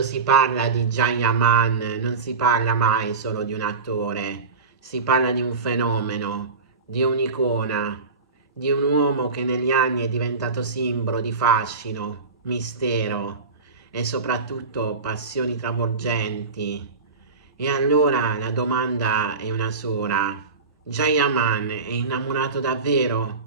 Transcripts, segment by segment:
Si parla di Jayaman, non si parla mai solo di un attore, si parla di un fenomeno, di un'icona, di un uomo che negli anni è diventato simbolo di fascino, mistero e soprattutto passioni travolgenti. E allora la domanda è una sola: Jayaman è innamorato davvero?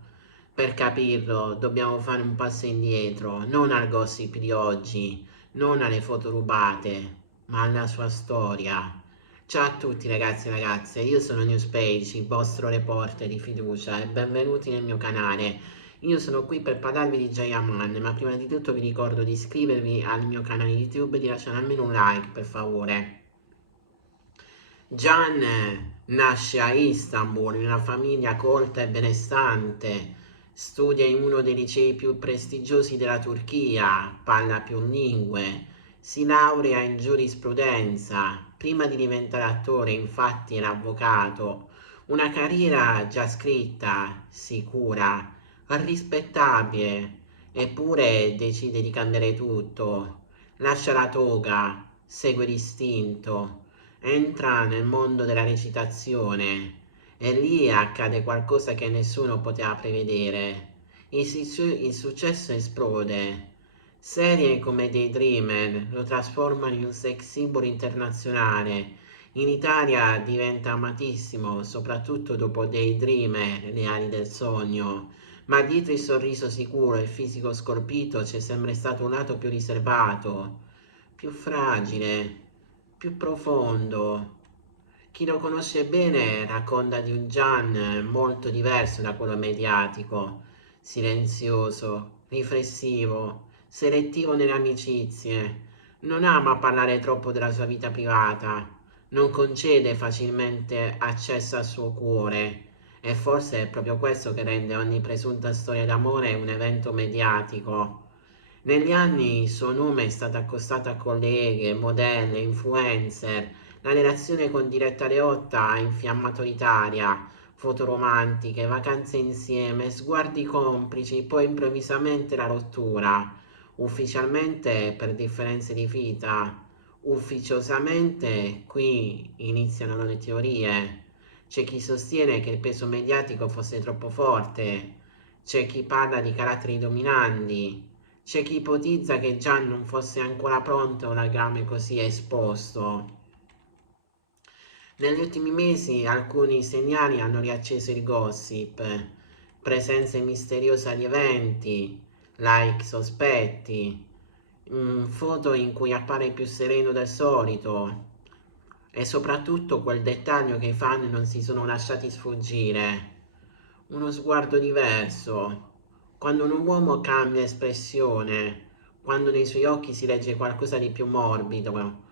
Per capirlo dobbiamo fare un passo indietro, non al gossip di oggi, non alle foto rubate, ma alla sua storia. Ciao a tutti ragazzi e ragazze, io sono Newspage, il vostro reporter di fiducia e benvenuti nel mio canale. Io sono qui per parlarvi di Jayaman, ma prima di tutto vi ricordo di iscrivervi al mio canale YouTube e di lasciare almeno un like, per favore. Can nasce a Istanbul in una famiglia colta e benestante, studia in uno dei licei più prestigiosi della Turchia, parla più lingue, si laurea in giurisprudenza. Prima di diventare attore, infatti, era avvocato, una carriera già scritta, sicura, rispettabile, eppure decide di cambiare tutto, lascia la toga, segue l'istinto, entra nel mondo della recitazione e lì accade qualcosa che nessuno poteva prevedere. Il successo esplode. Serie come Daydreamer lo trasformano in un sex symbol internazionale. In Italia diventa amatissimo, soprattutto dopo Daydreamer, Le ali del sogno. Ma dietro il sorriso sicuro e il fisico scolpito c'è sempre stato un lato più riservato, più fragile, più profondo. Chi lo conosce bene racconta di un Gian molto diverso da quello mediatico, silenzioso, riflessivo, selettivo nelle amicizie. Non ama parlare troppo della sua vita privata, non concede facilmente accesso al suo cuore. E forse è proprio questo che rende ogni presunta storia d'amore un evento mediatico. Negli anni il suo nome è stato accostato a colleghe, modelle, influencer. La relazione con Diretta Leotta ha infiammato l'Italia, foto romantiche, vacanze insieme, sguardi complici, poi improvvisamente la rottura. Ufficialmente per differenze di vita, ufficiosamente qui iniziano le teorie. C'è chi sostiene che il peso mediatico fosse troppo forte, c'è chi parla di caratteri dominanti, c'è chi ipotizza che Gian non fosse ancora pronto a un legame così esposto. Negli ultimi mesi alcuni segnali hanno riacceso il gossip: presenze misteriose agli eventi, like sospetti, foto in cui appare più sereno del solito e soprattutto quel dettaglio che i fan non si sono lasciati sfuggire: uno sguardo diverso. Quando un uomo cambia espressione, quando nei suoi occhi si legge qualcosa di più morbido,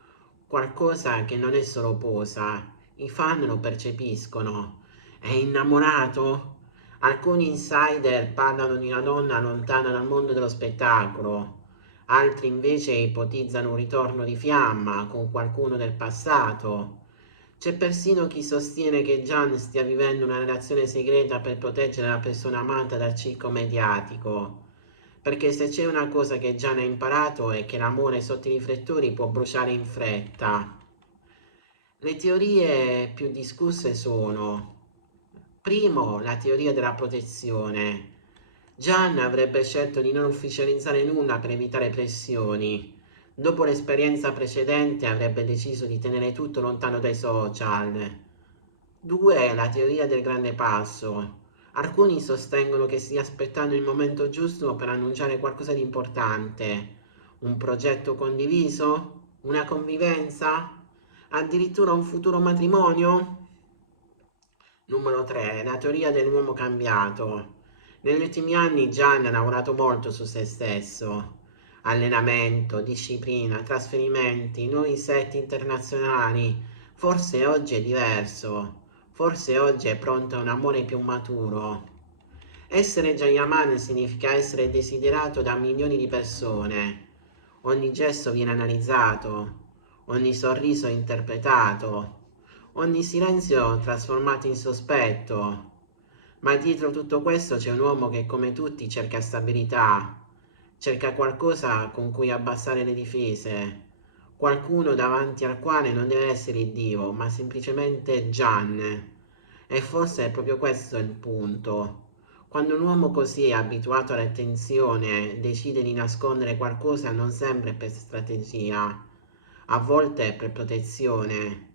qualcosa che non è solo posa, i fan lo percepiscono. È innamorato? Alcuni insider parlano di una donna lontana dal mondo dello spettacolo, altri invece ipotizzano un ritorno di fiamma con qualcuno del passato. C'è persino chi sostiene che Gian stia vivendo una relazione segreta per proteggere la persona amata dal circo mediatico. Perché se c'è una cosa che Gian ha imparato è che l'amore sotto i riflettori può bruciare in fretta. Le teorie più discusse sono: primo, la teoria della protezione. Gian avrebbe scelto di non ufficializzare nulla per evitare pressioni. Dopo l'esperienza precedente avrebbe deciso di tenere tutto lontano dai social. 2. La teoria del grande passo. Alcuni sostengono che stia aspettando il momento giusto per annunciare qualcosa di importante. Un progetto condiviso? Una convivenza? Addirittura un futuro matrimonio? Numero 3. La teoria dell'uomo cambiato. Negli ultimi anni Gian ha lavorato molto su se stesso. Allenamento, disciplina, trasferimenti, nuovi set internazionali. Forse oggi è diverso. Forse oggi è pronto a un amore più maturo. Essere Jayaman significa essere desiderato da milioni di persone. Ogni gesto viene analizzato, ogni sorriso interpretato, ogni silenzio trasformato in sospetto. Ma dietro tutto questo c'è un uomo che, come tutti, cerca stabilità, cerca qualcosa con cui abbassare le difese, qualcuno davanti al quale non deve essere Dio, ma semplicemente Gian. E forse è proprio questo il punto. Quando un uomo così è abituato all'attenzione decide di nascondere qualcosa, non sempre per strategia, a volte è per protezione,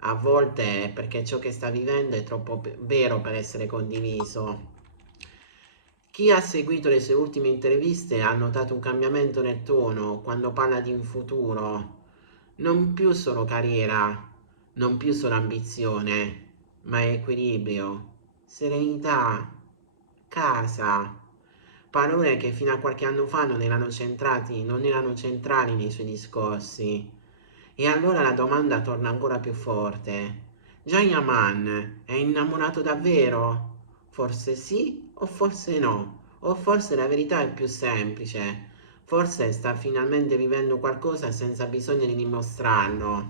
a volte è perché ciò che sta vivendo è troppo vero per essere condiviso. Chi ha seguito le sue ultime interviste ha notato un cambiamento nel tono quando parla di un futuro, non più solo carriera, non più solo ambizione, ma equilibrio, serenità, casa, parole che fino a qualche anno fa non erano centrali nei suoi discorsi. E allora la domanda torna ancora più forte. Jayaman è innamorato davvero? Forse sì o forse no? O forse la verità è più semplice. Forse sta finalmente vivendo qualcosa senza bisogno di dimostrarlo.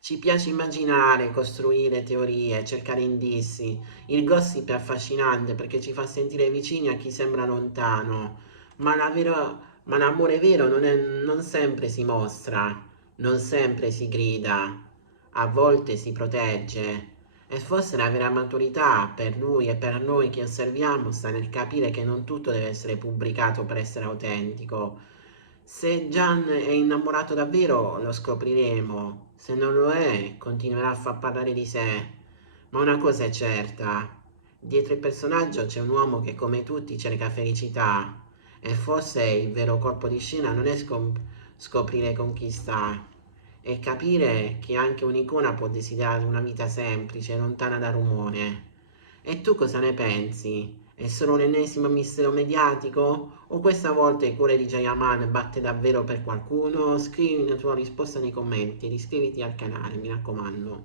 Ci piace immaginare, costruire teorie, cercare indizi. Il gossip è affascinante perché ci fa sentire vicini a chi sembra lontano, ma l'amore vero non sempre si mostra, non sempre si grida, a volte si protegge. E forse la vera maturità per lui e per noi che osserviamo sta nel capire che non tutto deve essere pubblicato per essere autentico. Se Gian è innamorato davvero lo scopriremo, se non lo è continuerà a far parlare di sé. Ma una cosa è certa, dietro il personaggio c'è un uomo che come tutti cerca felicità e forse il vero colpo di scena non è scoprire con chi sta, è capire che anche un'icona può desiderare una vita semplice, lontana dal rumore. E tu cosa ne pensi? È solo un ennesimo mistero mediatico? O questa volta il cuore di Jayaman batte davvero per qualcuno? Scrivi la tua risposta nei commenti ed iscriviti al canale, mi raccomando.